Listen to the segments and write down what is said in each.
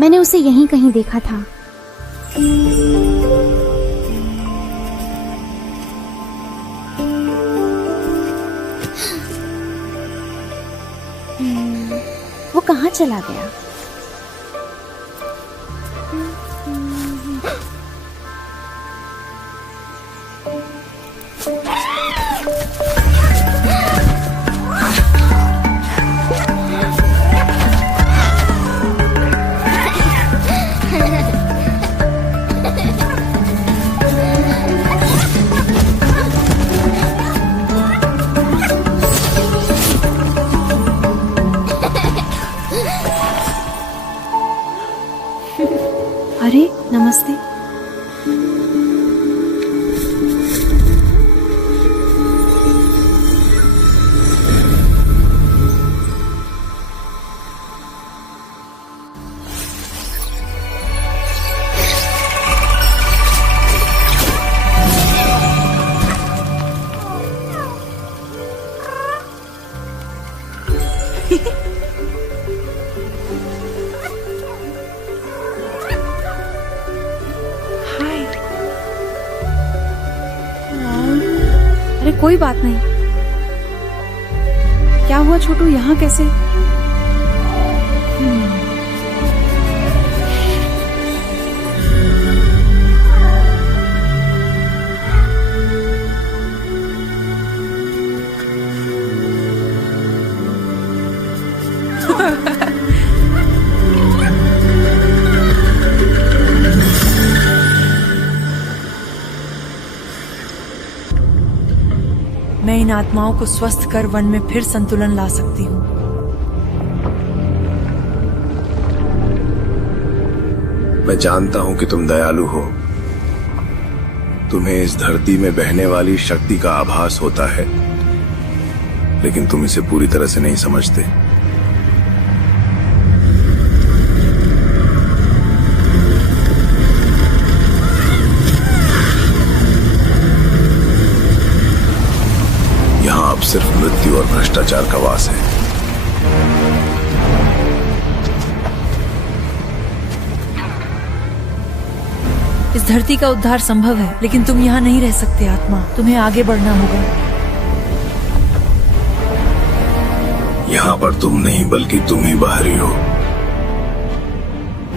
मैंने उसे यहीं कहीं देखा था। वो कहाँ चला गया? अरे नमस्ते। अरे कोई बात नहीं। क्या हुआ छोटू, यहाँ कैसे? मैं इन आत्माओं को स्वस्थ कर वन में फिर संतुलन ला सकती हूँ। मैं जानता हूं कि तुम दयालु हो। तुम्हें इस धरती में बहने वाली शक्ति का आभास होता है, लेकिन तुम इसे पूरी तरह से नहीं समझते। अब सिर्फ मृत्यु और भ्रष्टाचार का वास है। इस धरती का उद्धार संभव है, लेकिन तुम यहाँ नहीं रह सकते आत्मा। तुम्हें आगे बढ़ना होगा। यहाँ पर तुम नहीं बल्कि तुम ही बाहरी हो।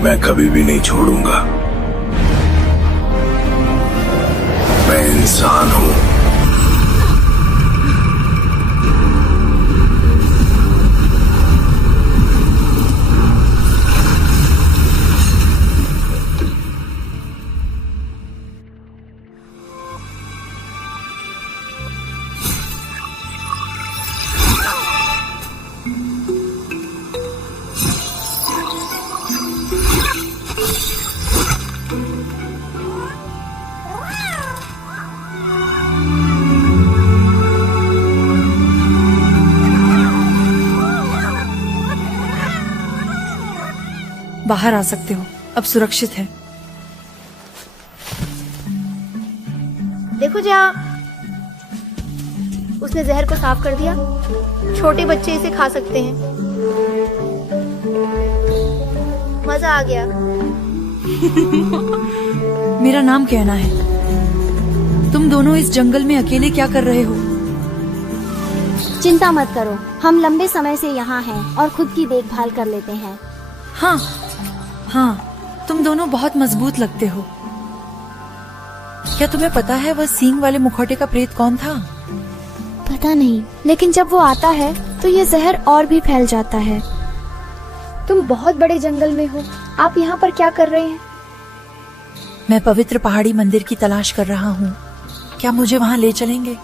मैं कभी भी नहीं छोड़ूंगा। मैं इंसान हूँ। बाहर आ सकते हो, अब सुरक्षित है। देखो जा, उसने जहर को साफ कर दिया। छोटे बच्चे इसे खा सकते हैं। मजा आ गया। मेरा नाम कहना है। तुम दोनों इस जंगल में अकेले क्या कर रहे हो? चिंता मत करो, हम लंबे समय से यहाँ हैं और खुद की देखभाल कर लेते हैं। हाँ, तुम दोनों बहुत मजबूत लगते हो। क्या तुम्हें पता है वह सींग वाले मुखौटे का प्रेत कौन था? पता नहीं, लेकिन जब वो आता है तो ये जहर और भी फैल जाता है। तुम बहुत बड़े जंगल में हो, आप यहाँ पर क्या कर रहे हैं? मैं पवित्र पहाड़ी मंदिर की तलाश कर रहा हूँ। क्या मुझे वहाँ ले चलेंगे?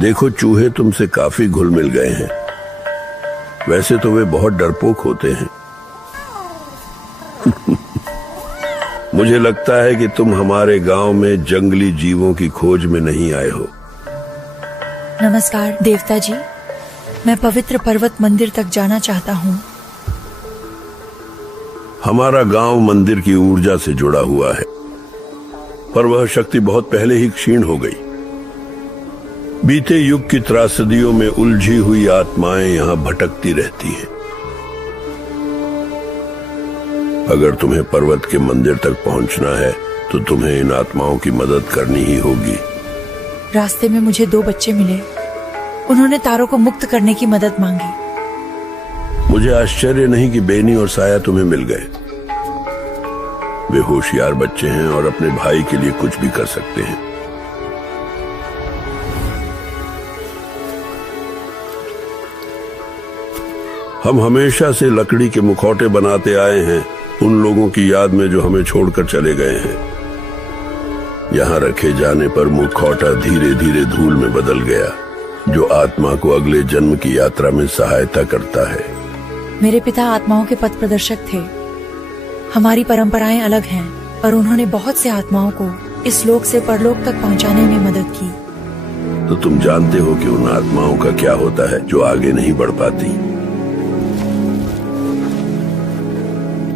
देखो, चूहे तुमसे काफी घुल मिल गए हैं। वैसे तो वे बहुत डरपोक होते हैं। मुझे लगता है कि तुम हमारे गांव में जंगली जीवों की खोज में नहीं आए हो। नमस्कार देवता जी, मैं पवित्र पर्वत मंदिर तक जाना चाहता हूँ। हमारा गांव मंदिर की ऊर्जा से जुड़ा हुआ है, पर वह शक्ति बहुत पहले ही क्षीण हो गई। बीते युग की त्रासदियों में उलझी हुई आत्माएं यहां भटकती रहती हैं। अगर तुम्हें पर्वत के मंदिर तक पहुंचना है तो तुम्हें इन आत्माओं की मदद करनी ही होगी। रास्ते में मुझे 2 बच्चे मिले। उन्होंने तारों को मुक्त करने की मदद मांगी। मुझे आश्चर्य नहीं कि बेनी और साया तुम्हें मिल गए। वे होशियार बच्चे हैं और अपने भाई के लिए कुछ भी कर सकते हैं। हम हमेशा से लकड़ी के मुखौटे बनाते आए हैं उन लोगों की याद में जो हमें छोड़कर चले गए हैं। यहाँ रखे जाने पर मुखौटा धीरे धीरे धूल में बदल गया, जो आत्मा को अगले जन्म की यात्रा में सहायता करता है। मेरे पिता आत्माओं के पथ प्रदर्शक थे। हमारी परंपराएं अलग हैं, पर उन्होंने बहुत से आत्माओं को इस लोक से परलोक तक पहुंचाने में मदद की। तो तुम जानते हो कि उन आत्माओं का क्या होता है जो आगे नहीं बढ़ पाती।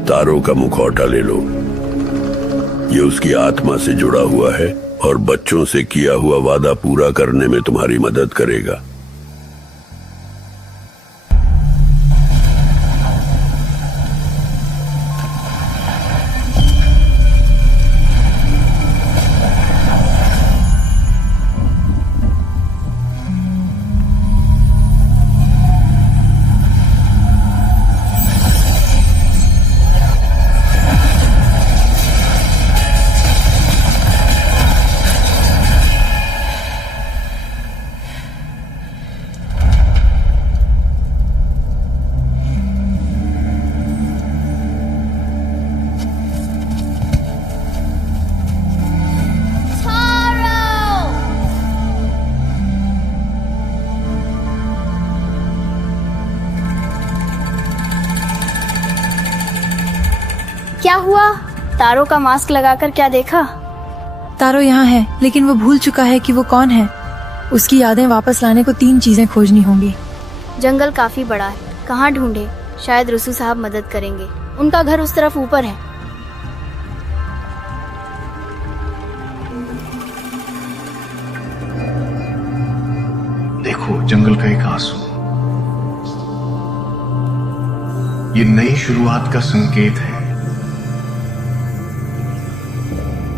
तारों का मुखौटा ले लो, ये उसकी आत्मा से जुड़ा हुआ है और बच्चों से किया हुआ वादा पूरा करने में तुम्हारी मदद करेगा। क्या हुआ? तारों का मास्क लगाकर क्या देखा? तारो यहाँ है, लेकिन वो भूल चुका है कि वो कौन है। उसकी यादें वापस लाने को 3 चीजें खोजनी होंगी। जंगल काफी बड़ा है, कहाँ ढूंढे? शायद रुसू साहब मदद करेंगे। उनका घर उस तरफ ऊपर है। देखो, जंगल का एक आंसू, ये नई शुरुआत का संकेत है।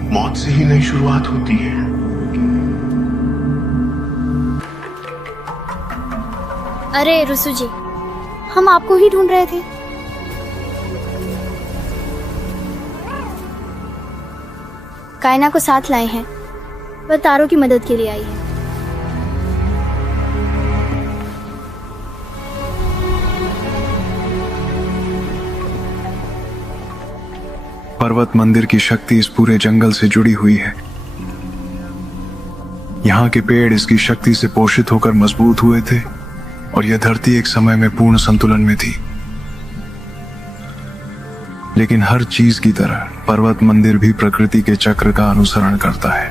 मौत से ही नई शुरुआत होती है। अरे रुसू जी, हम आपको ही ढूंढ रहे थे। कायना को साथ लाए हैं, वह तारों की मदद के लिए आई है। पर्वत मंदिर की शक्ति इस पूरे जंगल से जुड़ी हुई है। यहाँ के पेड़ इसकी शक्ति से पोषित होकर मजबूत हुए थे और यह धरती एक समय में पूर्ण संतुलन में थी। लेकिन हर चीज की तरह पर्वत मंदिर भी प्रकृति के चक्र का अनुसरण करता है,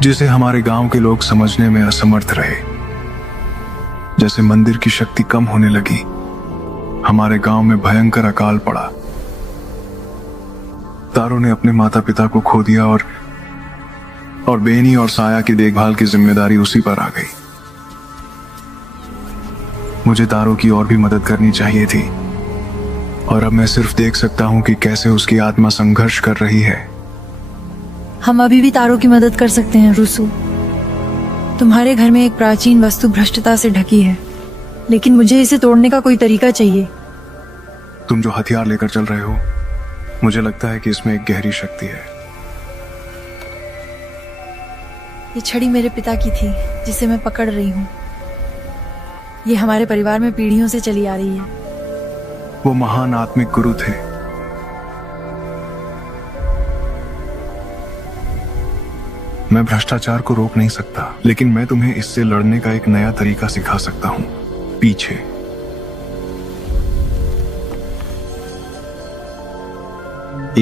जिसे हमारे गांव के लोग समझने में असमर्थ रहे। जैसे मंदिर की शक्ति कम होने लगी, हमारे गांव में भयंकर अकाल पड़ा। तारों ने अपने माता पिता को खो दिया और बेनी और साया की देखभाल की जिम्मेदारी उसी पर आ गई। मुझे तारों की और भी मदद करनी चाहिए थी, और अब मैं सिर्फ देख सकता हूं कि कैसे उसकी आत्मा संघर्ष कर रही है। हम अभी भी तारों की मदद कर सकते हैं रुसू। तुम्हारे घर में एक प्राचीन वस्तु भ्रष्टता से ढकी है, लेकिन मुझे इसे तोड़ने का कोई तरीका चाहिए। तुम जो हथियार लेकर चल रहे हो, मुझे लगता है कि इसमें एक गहरी शक्ति है। ये छड़ी मेरे पिता की थी, जिसे मैं पकड़ रही हूँ। ये हमारे परिवार में पीढ़ियों से चली आ रही है। वो महान आत्मिक गुरु थे। मैं भ्रष्टाचार को रोक नहीं सकता, लेकिन मैं तुम्हें इससे लड़ने का एक नया तरीका सिखा सकता हूँ। पीछे।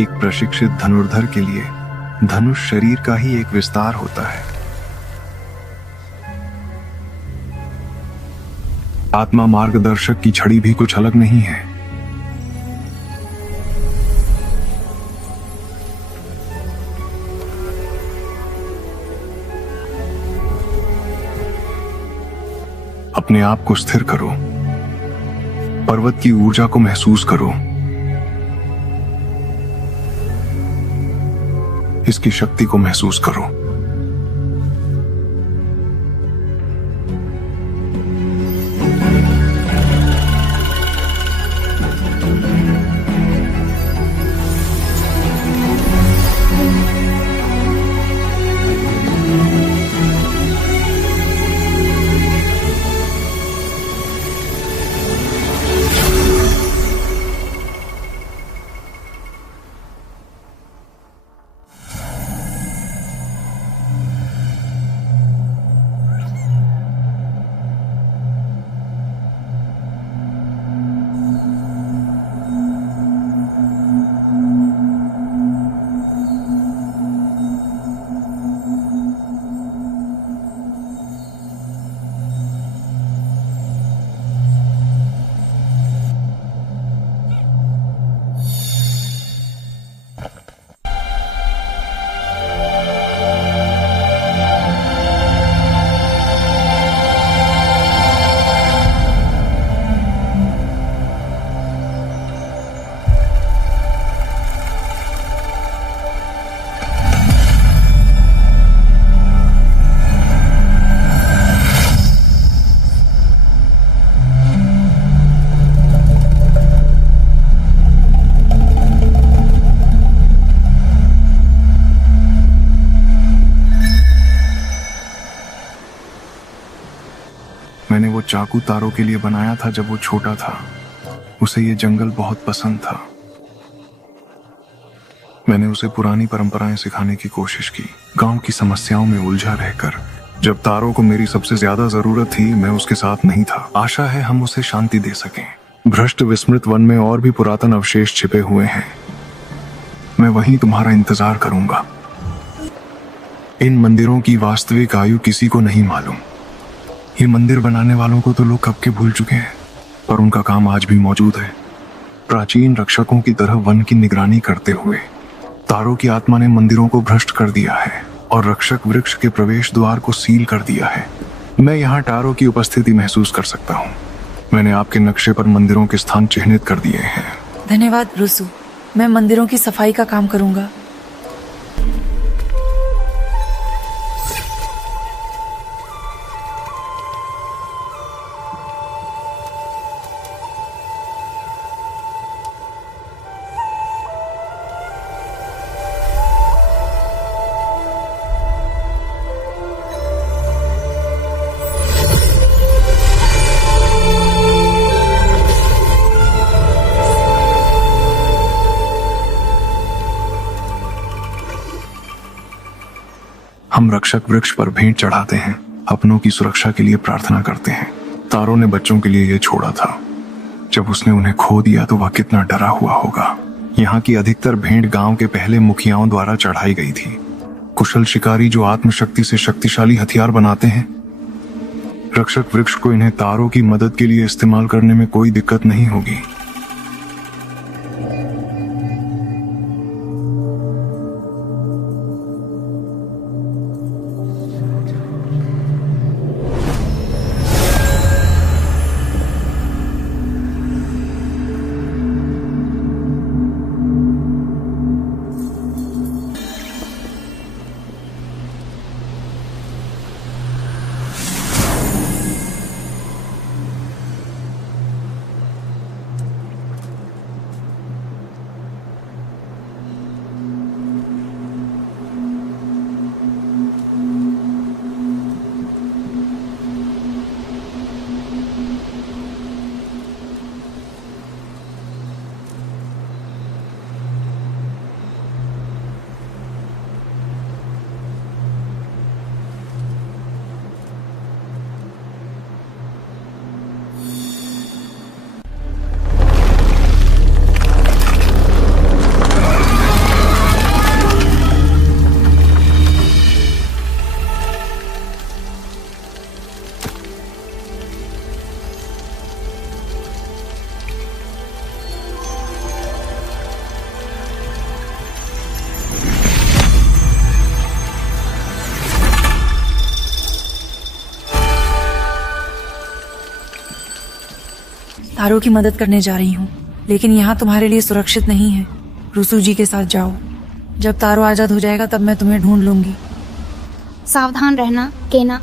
एक प्रशिक्षित धनुर्धर के लिए धनुष शरीर का ही एक विस्तार होता है। आत्मा मार्गदर्शक की छड़ी भी कुछ अलग नहीं है। अपने आप को स्थिर करो, पर्वत की ऊर्जा को महसूस करो, इसकी शक्ति को महसूस करो। मैंने वो चाकू तारों के लिए बनाया था जब वो छोटा था। उसे ये जंगल बहुत पसंद था। मैंने उसे पुरानी परंपराएं सिखाने की कोशिश की, गांव की समस्याओं में उलझा रहकर। जब तारों को मेरी सबसे ज्यादा जरूरत थी, मैं उसके साथ नहीं था। आशा है हम उसे शांति दे सकें। भ्रष्ट विस्मृत वन में और भी पुरातन अवशेष छिपे हुए हैं। मैं वहीं तुम्हारा इंतजार करूंगा। इन मंदिरों की वास्तविक आयु किसी को नहीं मालूम। ये मंदिर बनाने वालों को तो लोग कब के भूल चुके हैं, पर उनका काम आज भी मौजूद है। प्राचीन रक्षकों की तरह वन की निगरानी करते हुए तारों की आत्मा ने मंदिरों को भ्रष्ट कर दिया है और रक्षक वृक्ष के प्रवेश द्वार को सील कर दिया है। मैं यहाँ तारों की उपस्थिति महसूस कर सकता हूँ। मैंने आपके नक्शे पर मंदिरों के स्थान चिन्हित कर दिए हैं। धन्यवाद रुसु, मैं मंदिरों की सफाई का काम करूंगा। हम रक्षक वृक्ष पर भेंट चढ़ाते हैं, अपनों की सुरक्षा के लिए प्रार्थना करते हैं। तारों ने बच्चों के लिए ये छोड़ा था। जब उसने उन्हें खो दिया तो वह कितना डरा हुआ होगा। यहाँ की अधिकतर भेंट गांव के पहले मुखियाओं द्वारा चढ़ाई गई थी। कुशल शिकारी जो आत्मशक्ति से शक्तिशाली हथियार बनाते हैं। रक्षक वृक्ष को इन्हें तारों की मदद के लिए इस्तेमाल करने में कोई दिक्कत नहीं होगी। तारो की मदद करने जा रही हूँ, लेकिन यहाँ तुम्हारे लिए सुरक्षित नहीं है। रुसू जी के साथ जाओ। जब तारो आजाद हो जाएगा तब मैं तुम्हें ढूंढ लूंगी। सावधान रहना केना।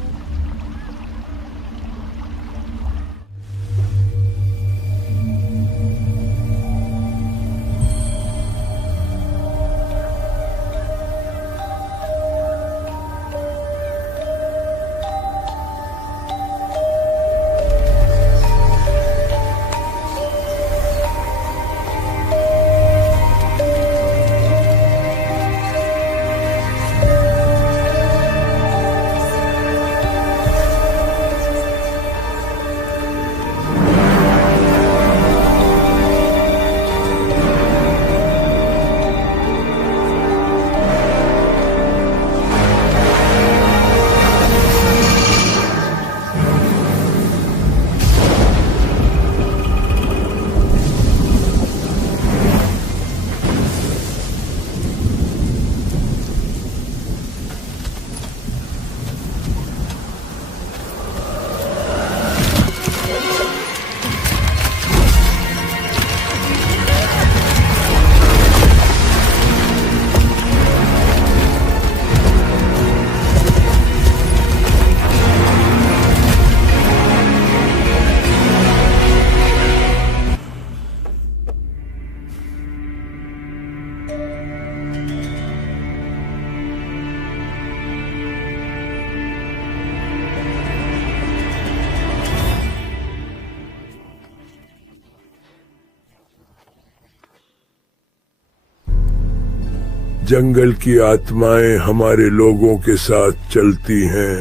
जंगल की आत्माएं हमारे लोगों के साथ चलती हैं।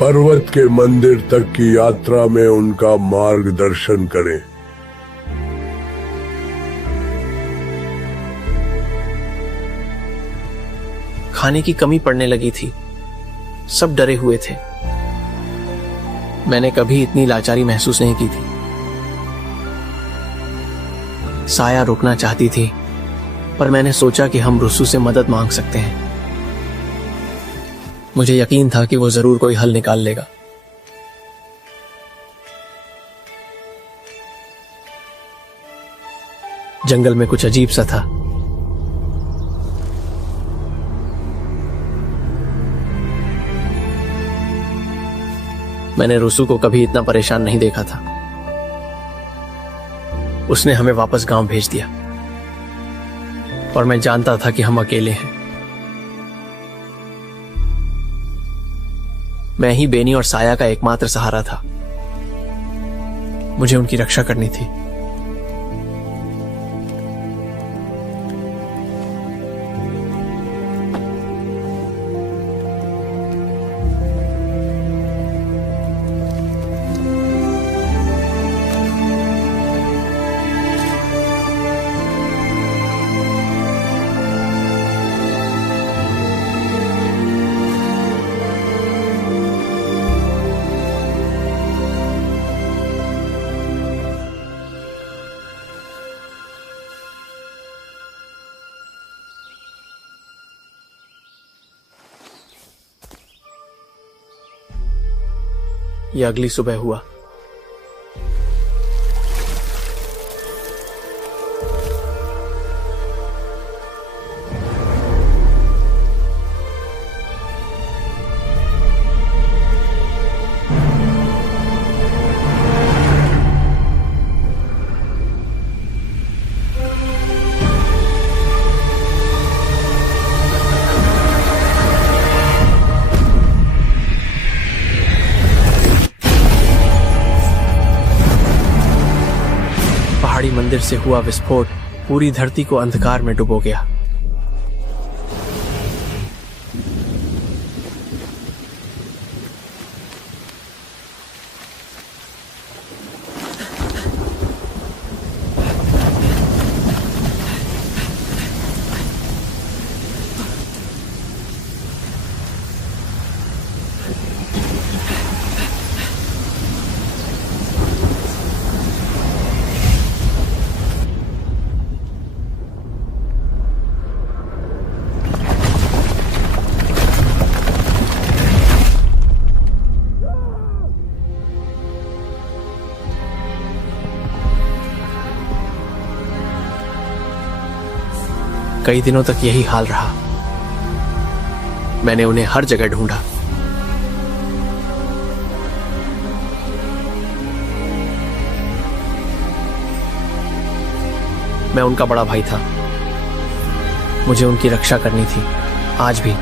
पर्वत के मंदिर तक की यात्रा में उनका मार्गदर्शन करें। खाने की कमी पड़ने लगी थी। सब डरे हुए थे। मैंने कभी इतनी लाचारी महसूस नहीं की थी। साया रोकना चाहती थी, पर मैंने सोचा कि हम रुसू से मदद मांग सकते हैं। मुझे यकीन था कि वो जरूर कोई हल निकाल लेगा। जंगल में कुछ अजीब सा था। मैंने रुसू को कभी इतना परेशान नहीं देखा था। उसने हमें वापस गांव भेज दिया, और मैं जानता था कि हम अकेले हैं। मैं ही बेनी और साया का एकमात्र सहारा था। मुझे उनकी रक्षा करनी थी। यह अगली सुबह हुआ। पहाड़ी मंदिर से हुआ विस्फोट पूरी धरती को अंधकार में डुबो गया। कई दिनों तक यही हाल रहा। मैंने उन्हें हर जगह ढूंढा। मैं उनका बड़ा भाई था, मुझे उनकी रक्षा करनी थी, आज भी।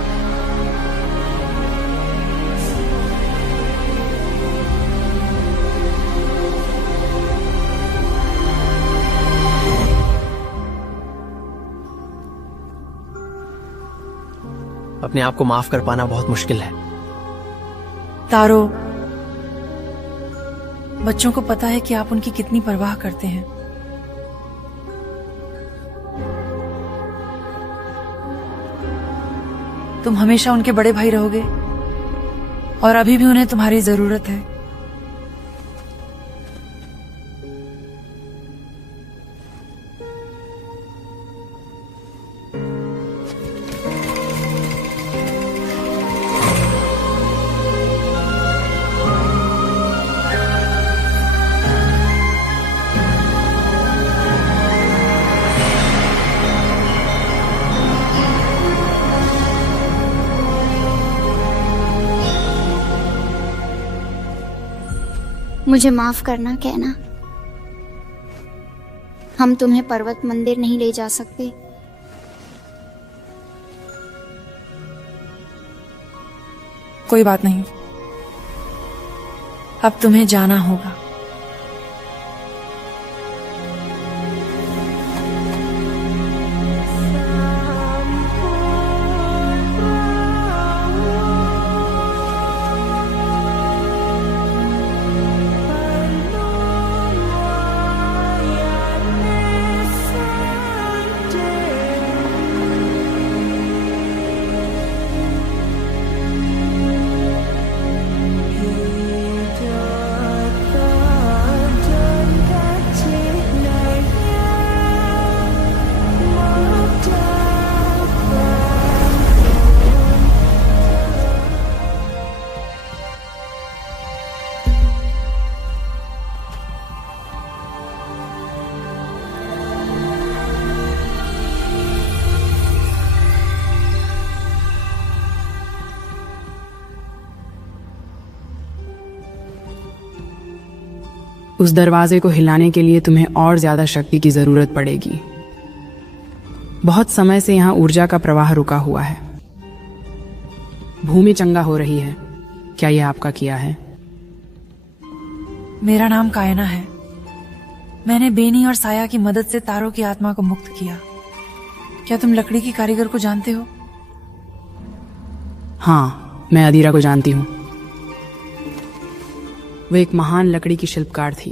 अपने आप को माफ कर पाना बहुत मुश्किल है। तारो, बच्चों को पता है कि आप उनकी कितनी परवाह करते हैं। तुम हमेशा उनके बड़े भाई रहोगे और अभी भी उन्हें तुम्हारी जरूरत है। मुझे माफ करना कहना, हम तुम्हें पर्वत मंदिर नहीं ले जा सकते। कोई बात नहीं, अब तुम्हें जाना होगा। उस दरवाजे को हिलाने के लिए तुम्हें और ज्यादा शक्ति की जरूरत पड़ेगी। बहुत समय से यहाँ ऊर्जा का प्रवाह रुका हुआ है। भूमि चंगा हो रही है। क्या यह आपका किया है? मेरा नाम कायना है। मैंने बेनी और साया की मदद से तारों की आत्मा को मुक्त किया। क्या तुम लकड़ी की कारीगर को जानते हो? हाँ, मैं अदीरा को जानती हूँ। वो एक महान लकड़ी की शिल्पकार थी।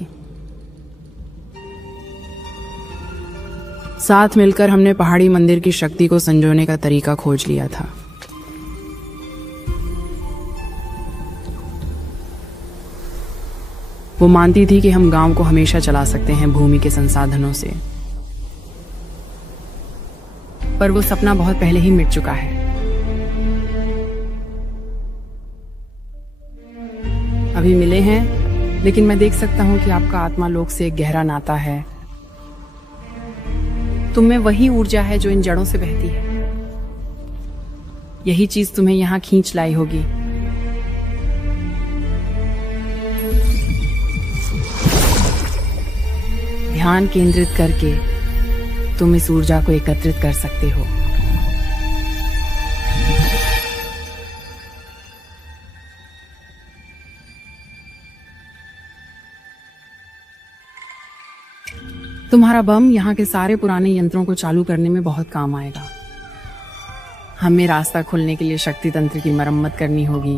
साथ मिलकर हमने पहाड़ी मंदिर की शक्ति को संजोने का तरीका खोज लिया था। वो मानती थी कि हम गांव को हमेशा चला सकते हैं भूमि के संसाधनों से, पर वो सपना बहुत पहले ही मिट चुका है। अभी मिले हैं, लेकिन मैं देख सकता हूं कि आपका आत्मा लोक से एक गहरा नाता है। तुम में वही ऊर्जा है जो इन जड़ों से बहती है। यही चीज तुम्हें यहां खींच लाई होगी। ध्यान केंद्रित करके तुम इस ऊर्जा को एकत्रित कर सकते हो। तुम्हारा बम यहाँ के सारे पुराने यंत्रों को चालू करने में बहुत काम आएगा। हमें रास्ता खोलने के लिए शक्ति तंत्र की मरम्मत करनी होगी।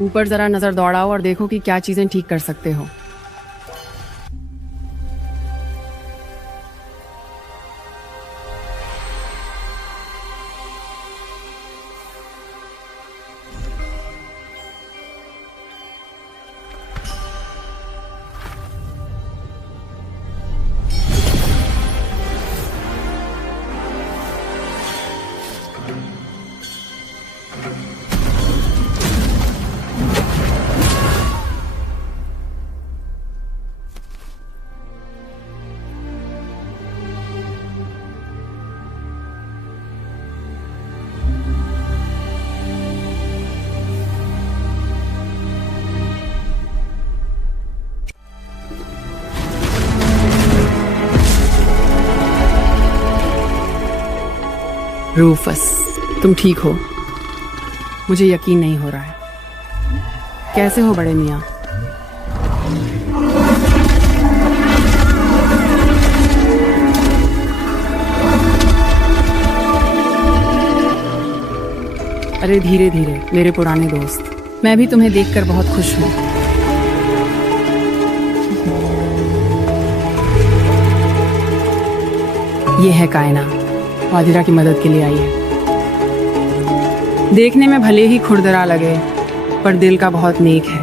ऊपर जरा नजर दौड़ाओ और देखो कि क्या चीजें ठीक कर सकते हो। रूफस, तुम ठीक हो? मुझे यकीन नहीं हो रहा है। कैसे हो बड़े मियाँ? अरे धीरे धीरे मेरे पुराने दोस्त, मैं भी तुम्हें देखकर बहुत खुश हूँ। ये है कायना, वादिरा की मदद के लिए आई है। देखने में भले ही खुरदरा लगे, पर दिल का बहुत नेक है।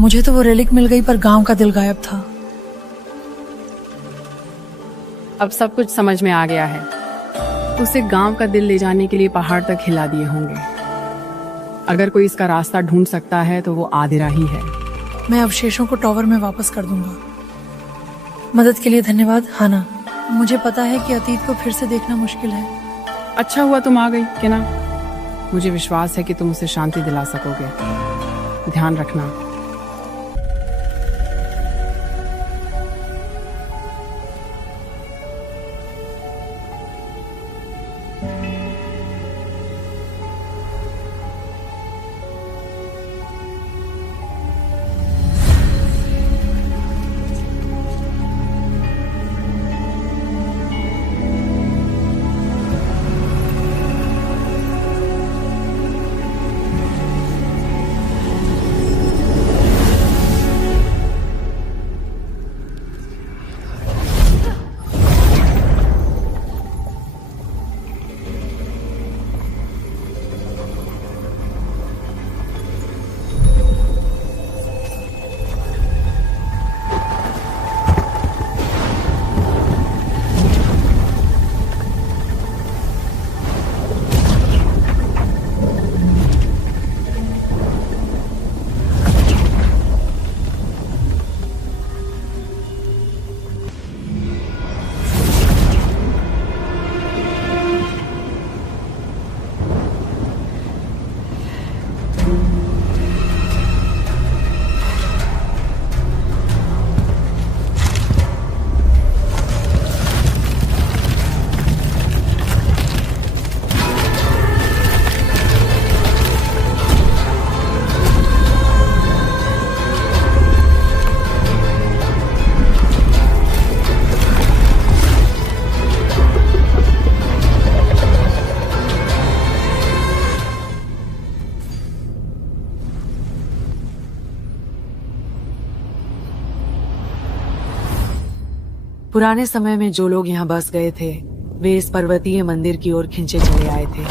मुझे तो वो रेलिक मिल गई, पर गांव का दिल गायब था। अब सब कुछ समझ में आ गया है। उसे गांव का दिल ले जाने के लिए पहाड़ तक हिला दिए होंगे। अगर कोई इसका रास्ता ढूंढ सकता है तो वो आदिरा ही है। मैं अवशेषों को टॉवर में वापस कर दूंगा। मदद के लिए धन्यवाद हाना। मुझे पता है कि अतीत को फिर से देखना मुश्किल है। अच्छा हुआ तुम आ गई केना। मुझे विश्वास है कि तुम उसे शांति दिला सकोगे। ध्यान रखना। पुराने समय में जो लोग यहाँ बस गए थे वे इस पर्वतीय मंदिर की ओर खिंचे चले आए थे,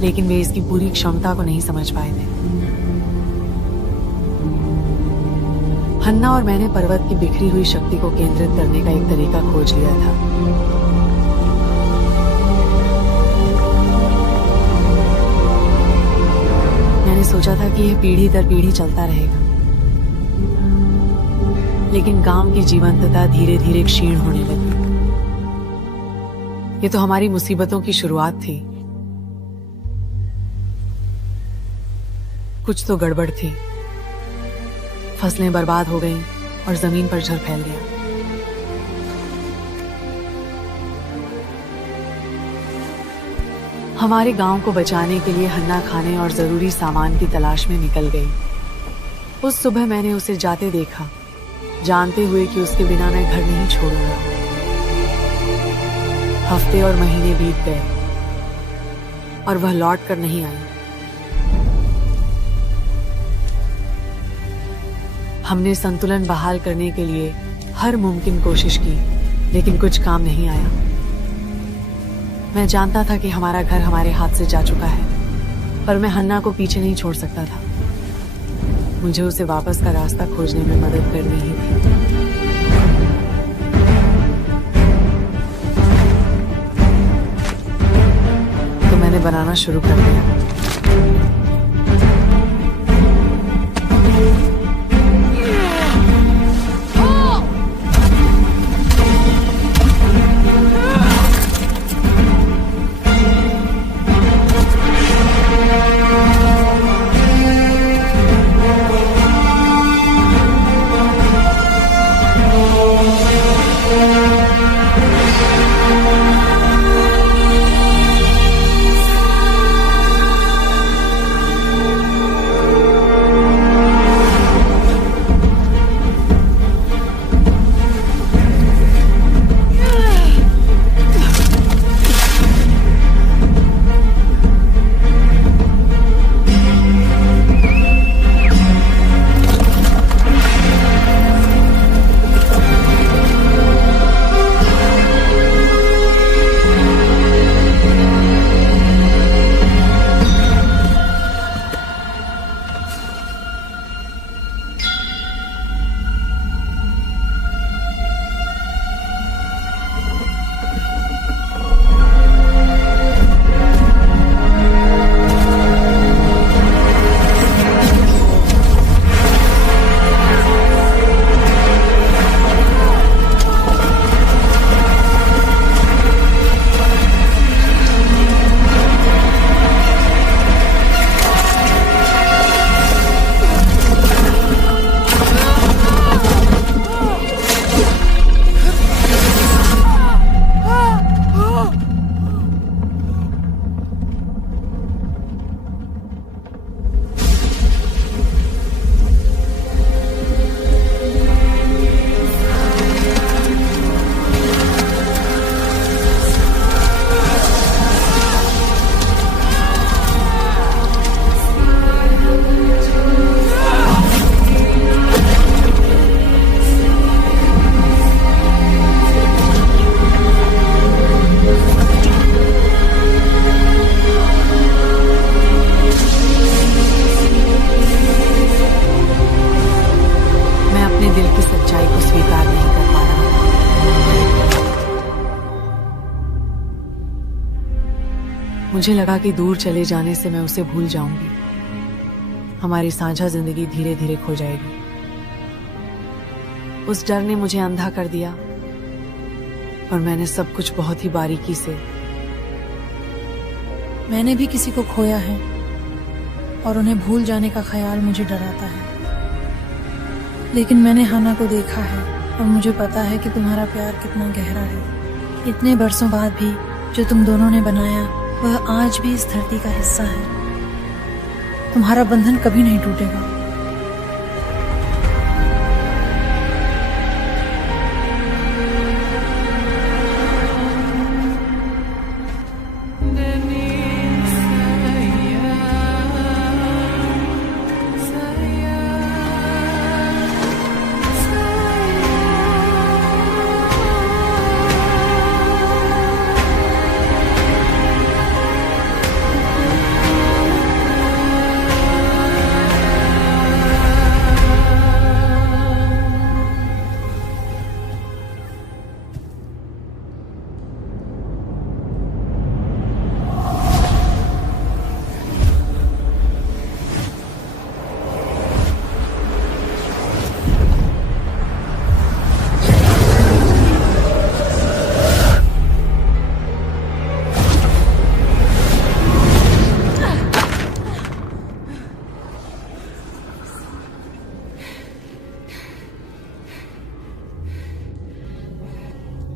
लेकिन वे इसकी पूरी क्षमता को नहीं समझ पाए थे। हन्ना और मैंने पर्वत की बिखरी हुई शक्ति को केंद्रित करने का एक तरीका खोज लिया था। मैंने सोचा था कि यह पीढ़ी दर पीढ़ी चलता रहेगा, लेकिन गांव की जीवंतता धीरे धीरे क्षीण होने लगी। ये तो हमारी मुसीबतों की शुरुआत थी। कुछ तो गड़बड़ थी। फसलें बर्बाद हो गईं और जमीन पर जल फैल गया। हमारे गांव को बचाने के लिए हन्ना खाने और जरूरी सामान की तलाश में निकल गई। उस सुबह मैंने उसे जाते देखा, जानते हुए कि उसके बिना मैं घर नहीं छोड़ूंगा। हफ्ते और महीने बीत गए और वह लौट कर नहीं आई। हमने संतुलन बहाल करने के लिए हर मुमकिन कोशिश की, लेकिन कुछ काम नहीं आया। मैं जानता था कि हमारा घर हमारे हाथ से जा चुका है, पर मैं हन्ना को पीछे नहीं छोड़ सकता था। मुझे उसे वापस का रास्ता खोजने में मदद करनी ही थी। तो मैंने बनाना शुरू कर दिया। मुझे लगा कि दूर चले जाने से मैं उसे भूल जाऊंगी, हमारी साझा जिंदगी धीरे धीरे खो जाएगी। उस डर ने मुझे अंधा कर दिया और मैंने सब कुछ बहुत ही बारीकी से। मैंने भी किसी को खोया है और उन्हें भूल जाने का ख्याल मुझे डराता है, लेकिन मैंने हन्ना को देखा है और मुझे पता है कि तुम्हारा प्यार कितना गहरा है। इतने बरसों बाद भी जो तुम दोनों ने बनाया वह आज भी इस धरती का हिस्सा है। तुम्हारा बंधन कभी नहीं टूटेगा।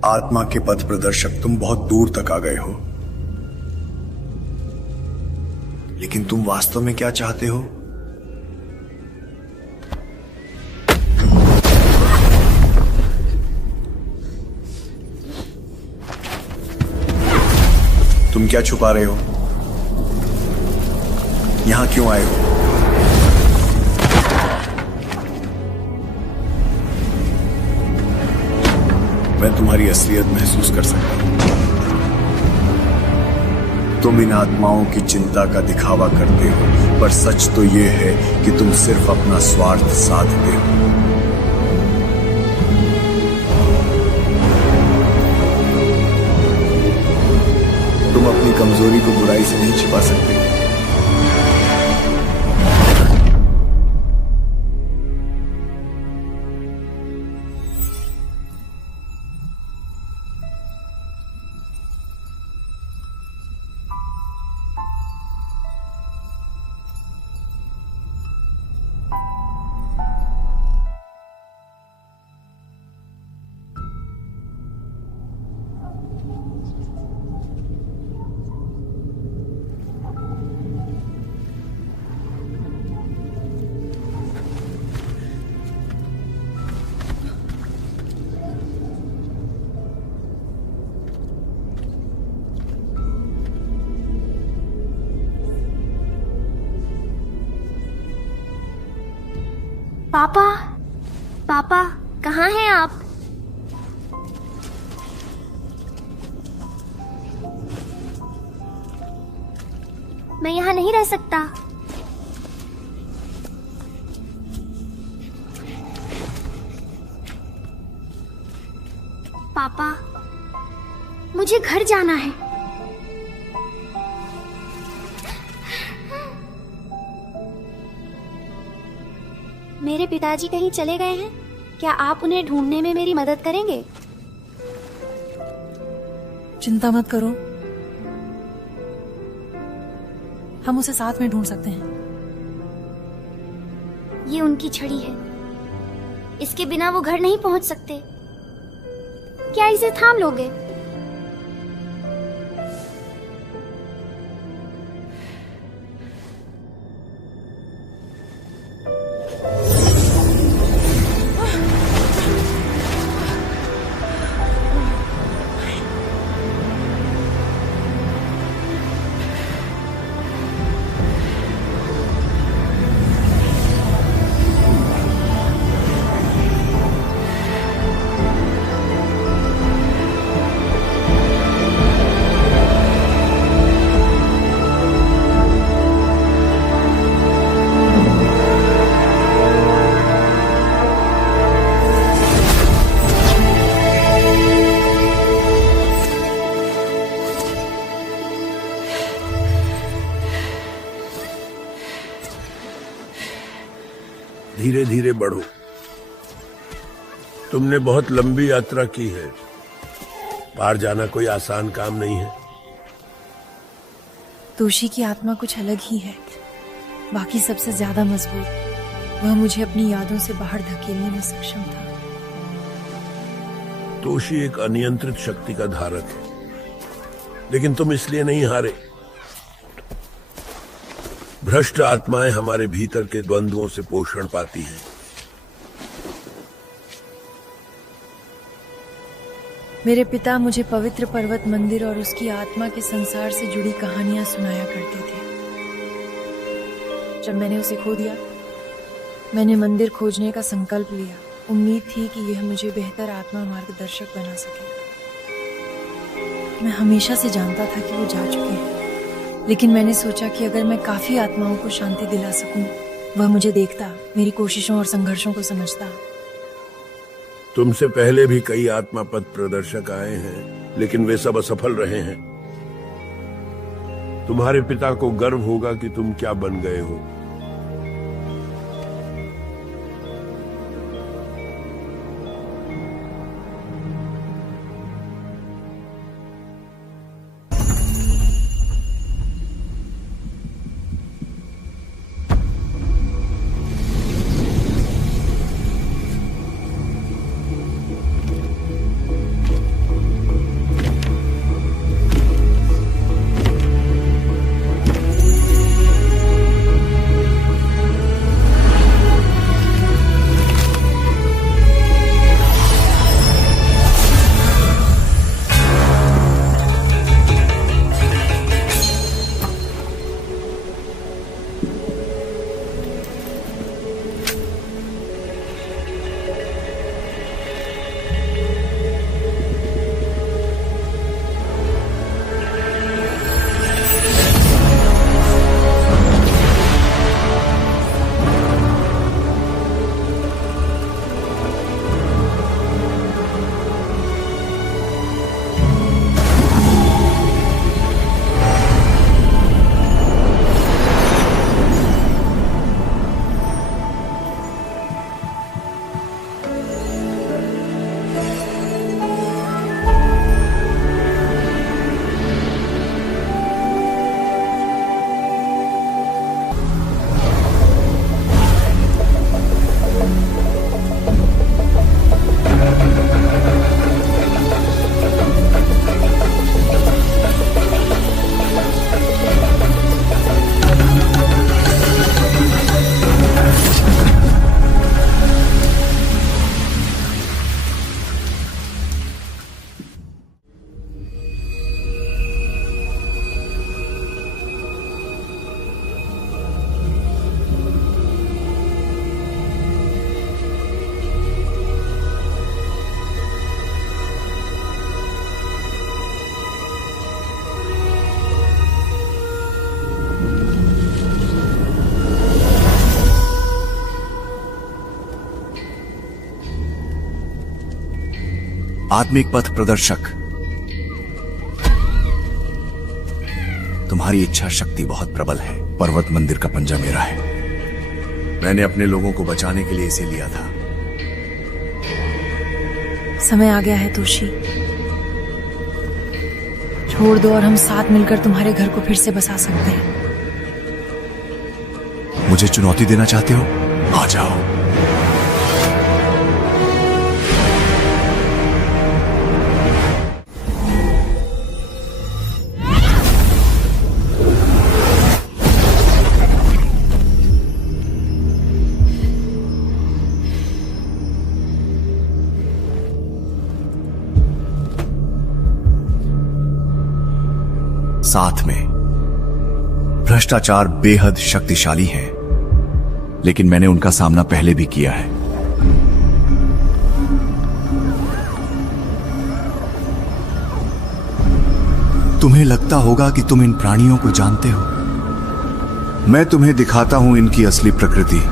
आत्मा के पथ प्रदर्शक, तुम बहुत दूर तक आ गए हो, लेकिन तुम वास्तव में क्या चाहते हो? तुम क्या छुपा रहे हो? यहां क्यों आए हो? मैं तुम्हारी असलियत महसूस कर सकता हूं। तुम इन आत्माओं की चिंता का दिखावा करते हो, पर सच तो यह है कि तुम सिर्फ अपना स्वार्थ साधते हो। तुम अपनी कमजोरी को बुराई से नहीं छिपा सकते। पापा, पापा, कहाँ हैं आप? मैं यहाँ नहीं रह सकता। पापा, मुझे घर जाना है। मेरे पिताजी कहीं चले गए हैं? क्या आप उन्हें ढूंढने में मेरी मदद करेंगे? चिंता मत करो, हम उसे साथ में ढूंढ सकते हैं। ये उनकी छड़ी है, इसके बिना वो घर नहीं पहुंच सकते। क्या इसे थाम लोगे? धीरे धीरे बढ़ो। तुमने बहुत लंबी यात्रा की है, पार जाना कोई आसान काम नहीं है। तोशी की आत्मा कुछ अलग ही है, बाकी सबसे ज्यादा मजबूत। वह मुझे अपनी यादों से बाहर धकेलने में सक्षम था। तोशी एक अनियंत्रित शक्ति का धारक है, लेकिन तुम इसलिए नहीं हारे। भ्रष्ट आत्माएं हमारे भीतर के द्वंद्वों से पोषण पाती हैं। मेरे पिता मुझे पवित्र पर्वत मंदिर और उसकी आत्मा के संसार से जुड़ी कहानियां सुनाया करते थे। जब मैंने उसे खो दिया, मैंने मंदिर खोजने का संकल्प लिया। उम्मीद थी कि यह मुझे बेहतर आत्मा मार्गदर्शक बना सके। मैं हमेशा से जानता था कि वो जा चुके हैं, लेकिन मैंने सोचा कि अगर मैं काफी आत्माओं को शांति दिला सकूं, वह मुझे देखता, मेरी कोशिशों और संघर्षों को समझता। तुमसे पहले भी कई आत्मा पथ प्रदर्शक आए हैं, लेकिन वे सब असफल रहे हैं। तुम्हारे पिता को गर्व होगा कि तुम क्या बन गए हो। आत्मिक पथ प्रदर्शक, तुम्हारी इच्छा शक्ति बहुत प्रबल है। पर्वत मंदिर का पंजा मेरा है। मैंने अपने लोगों को बचाने के लिए इसे लिया था। समय आ गया है तोशी, छोड़ दो और हम साथ मिलकर तुम्हारे घर को फिर से बसा सकते हैं। मुझे चुनौती देना चाहते हो? आ जाओ। साथ में भ्रष्टाचार बेहद शक्तिशाली है, लेकिन मैंने उनका सामना पहले भी किया है। तुम्हें लगता होगा कि तुम इन प्राणियों को जानते हो। मैं तुम्हें दिखाता हूं इनकी असली प्रकृति।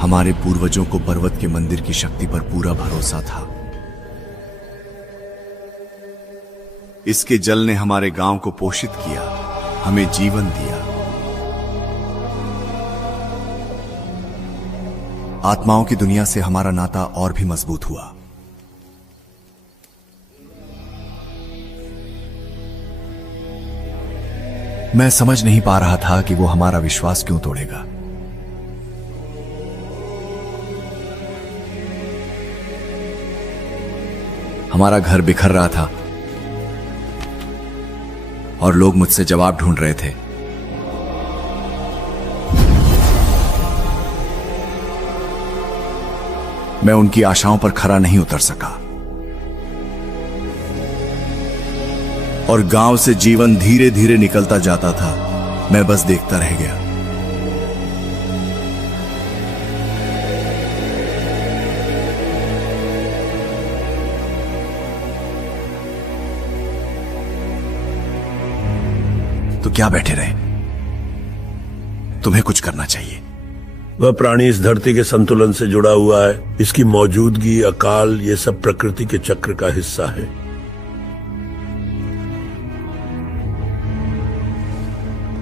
हमारे पूर्वजों को पर्वत के मंदिर की शक्ति पर पूरा भरोसा था। इसके जल ने हमारे गांव को पोषित किया, हमें जीवन दिया। आत्माओं की दुनिया से हमारा नाता और भी मजबूत हुआ। मैं समझ नहीं पा रहा था कि वो हमारा विश्वास क्यों तोड़ेगा। हमारा घर बिखर रहा था और लोग मुझसे जवाब ढूंढ रहे थे। मैं उनकी आशाओं पर खरा नहीं उतर सका और गांव से जीवन धीरे धीरे निकलता जाता था। मैं बस देखता रह गया। तो क्या बैठे रहे? तुम्हें कुछ करना चाहिए। वह प्राणी इस धरती के संतुलन से जुड़ा हुआ है। इसकी मौजूदगी, अकाल, ये सब प्रकृति के चक्र का हिस्सा है।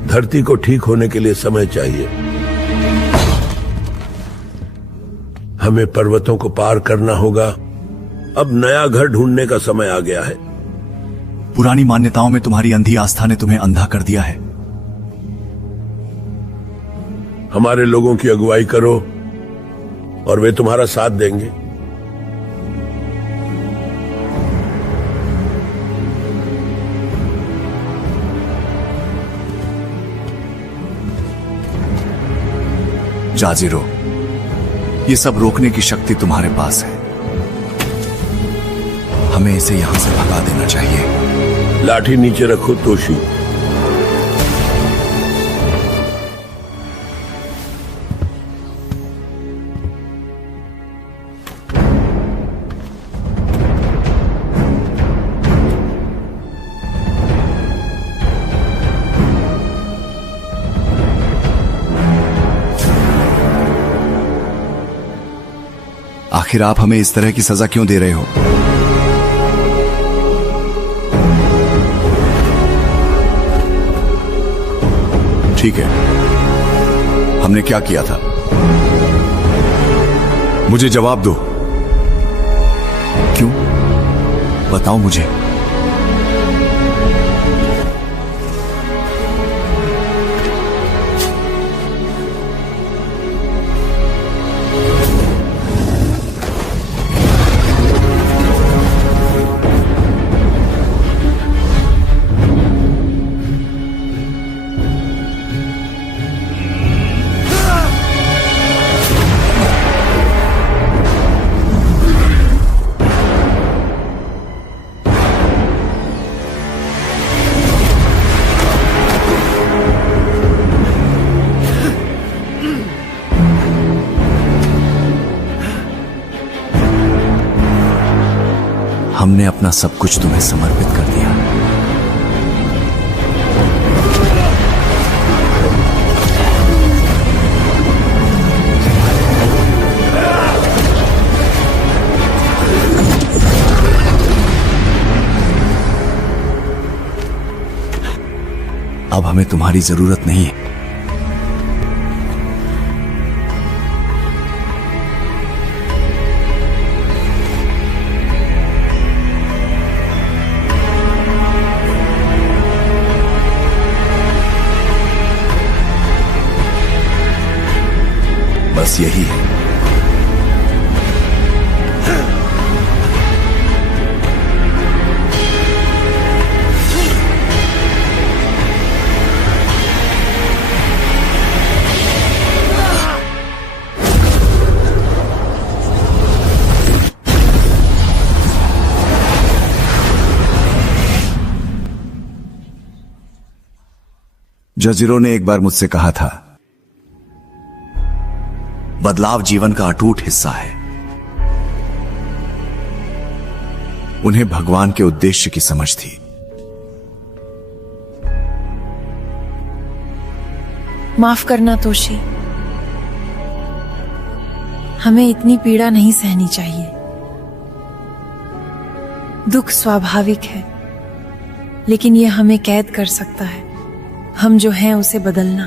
धरती को ठीक होने के लिए समय चाहिए। हमें पर्वतों को पार करना होगा। अब नया घर ढूंढने का समय आ गया है। पुरानी मान्यताओं में तुम्हारी अंधी आस्था ने तुम्हें अंधा कर दिया है। हमारे लोगों की अगुवाई करो और वे तुम्हारा साथ देंगे। जाजिरो, ये सब रोकने की शक्ति तुम्हारे पास है। हमें इसे यहां से भगा देना चाहिए। लाठी नीचे रखो तोशी। आखिर आप हमें इस तरह की सजा क्यों दे रहे हो? ठीक है, हमने क्या किया था? मुझे जवाब दो। क्यों? बताओ मुझे। हमने अपना सब कुछ तुम्हें समर्पित कर दिया। अब हमें तुम्हारी जरूरत नहीं है। बस यही है। जजीरों ने एक बार मुझसे कहा था, बदलाव जीवन का अटूट हिस्सा है। उन्हें भगवान के उद्देश्य की समझ थी। माफ करना तोशी, हमें इतनी पीड़ा नहीं सहनी चाहिए। दुख स्वाभाविक है, लेकिन यह हमें कैद कर सकता है। हम जो हैं उसे बदलना।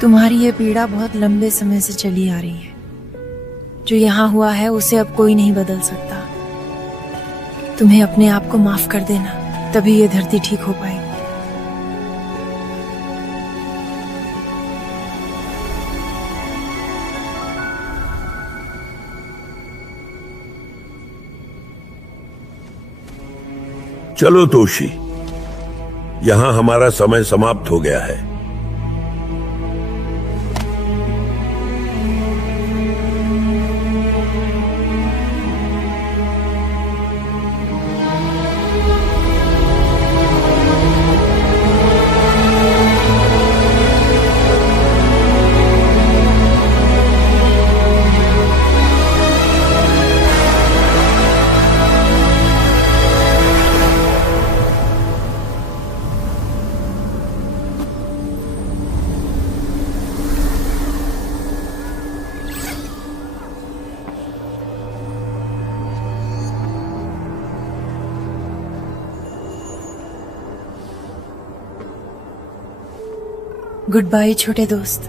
तुम्हारी यह पीड़ा बहुत लंबे समय से चली आ रही है। जो यहां हुआ है उसे अब कोई नहीं बदल सकता। तुम्हें अपने आप को माफ कर देना, तभी यह धरती ठीक हो पाएगी। चलो तोशी, यहां हमारा समय समाप्त हो गया है। गुड बाय छोटे दोस्त।